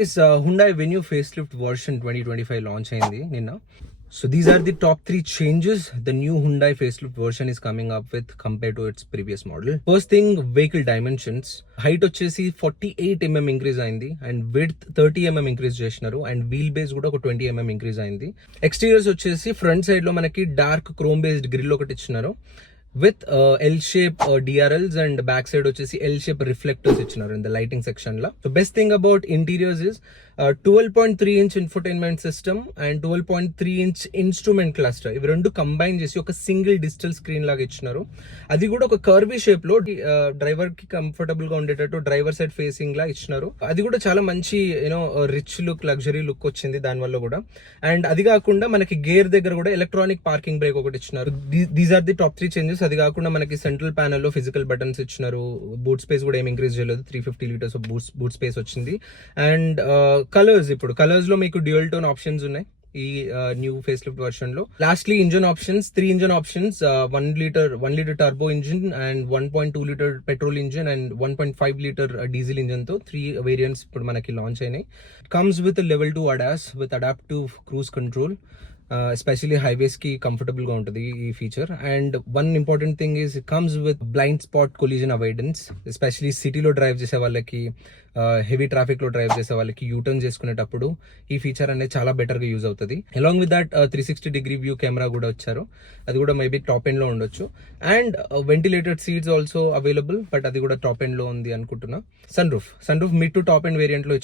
This Hyundai Venue facelift version 2025 launch అయింది నిన్న. So these are the top 3 changes the new Hyundai facelift version is coming up with compared to its previous model. First thing, vehicle dimensions. Height వచ్చేసి 48 mm increase అయింది and width 30 mm increase చేసినారు and wheel base కూడా ఒక 20 mm increase అయింది. Exteriors వచ్చేసి front side లో మనకి dark chrome based grill ఒకటి ఇచ్చినారు with L shape DRLs and back side వచ్చేసి ఎల్ షేప్ రిఫ్లెక్టర్స్ ఇచ్చినారు ఇన్ ద లైటింగ్ సెక్షన్ లో. So best thing about interiors is 12.3 inch infotainment system and 12.3 inch instrument cluster. ఇవి రెండు combine చేసి ఒక single digital screen లాగా ఇచ్చినారు. అది కూడా ఒక కర్వీ షేప్ లో డ్రైవర్ కి కంఫర్టబుల్ గా ఉండేటట్టు డ్రైవర్ సైడ్ ఫేసింగ్ లా ఇచ్చినారు. అది కూడా చాలా మంచి రిచ్ లుక్, లగ్జరీ లుక్ వచ్చింది దాని వల్ల కూడా. అండ్ అది కాకుండా మనకి గేర్ దగ్గర కూడా ఎలక్ట్రానిక్ పార్కింగ్ బ్రేక్ ఒకటి ఇచ్చినారు. These are the top 3 changes. అది కాకుండా మనకి సెంట్రల్ ప్యానల్ లో ఫిజికల్ బటన్స్ ఇచ్చినారు. బూట్ స్పేస్ కూడా ఏం ఇంక్రీజ్ చేయలేదు, 350 liters ఆఫ్ బూట్ స్పేస్ వచ్చింది. అండ్ కలర్స్, ఇప్పుడు కలర్స్ లో మీకు డ్యూయల్ టోన్ ఆప్షన్స్ ఉన్నాయి ఈ న్యూ ఫేస్ లిఫ్ట్ వర్షన్ లో. Lastly engine options, 3 engine options, 1 liter turbo engine and 1.2 liter petrol engine and 1.5 liter diesel engine తో 3 variants ఇప్పుడు మనకి లాంచ్ అయినాయి. Comes with level 2 ADAS with adaptive cruise control. Especially highways కి comfortable గా ఉంటుంది ఈ feature. And one important thing is comes with blind spot collision avoidance. Especially సిటీలో drive చేసే వాళ్ళకి, హెవీ ట్రాఫిక్ లో డ్రైవ్ చేసే వాళ్ళకి యూటర్న్ చేసుకునేటప్పుడు ఈ ఫీచర్ అనేది చాలా బెటర్ గా యూజ్ అవుతుంది. Along with that 360-degree view camera కూడా వచ్చారు. అది కూడా మేబీ టాప్ ఎండ్ లో ఉండొచ్చు. And ventilated seats also available, but అది కూడా టాప్ ఎండ్ లో ఉంది అనుకుంటున్నా. Sun roof mid to top end variant లో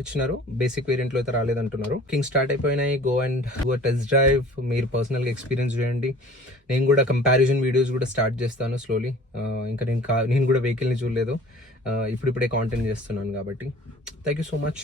ఇచ్చినారు. బేసిక్ వేరియంట్ లో అయితే రాలేదంటున్నారు. కింగ్ స్టార్ట్ అయిపోయినాయి. గో టెస్ట్ డ్రైవ్, మీరు పర్సనల్ గా ఎక్స్పీరియన్స్ చేయండి. నేను కూడా కంపారిజన్ వీడియోస్ కూడా స్టార్ట్ చేస్తాను స్లోలీ. ఇంకా నేను కూడా వెహికల్ ని చూడలేదు, ఇప్పుడిప్పుడే కాంటెంట్ చేస్తున్నాను కాబట్టి. Thank you so much.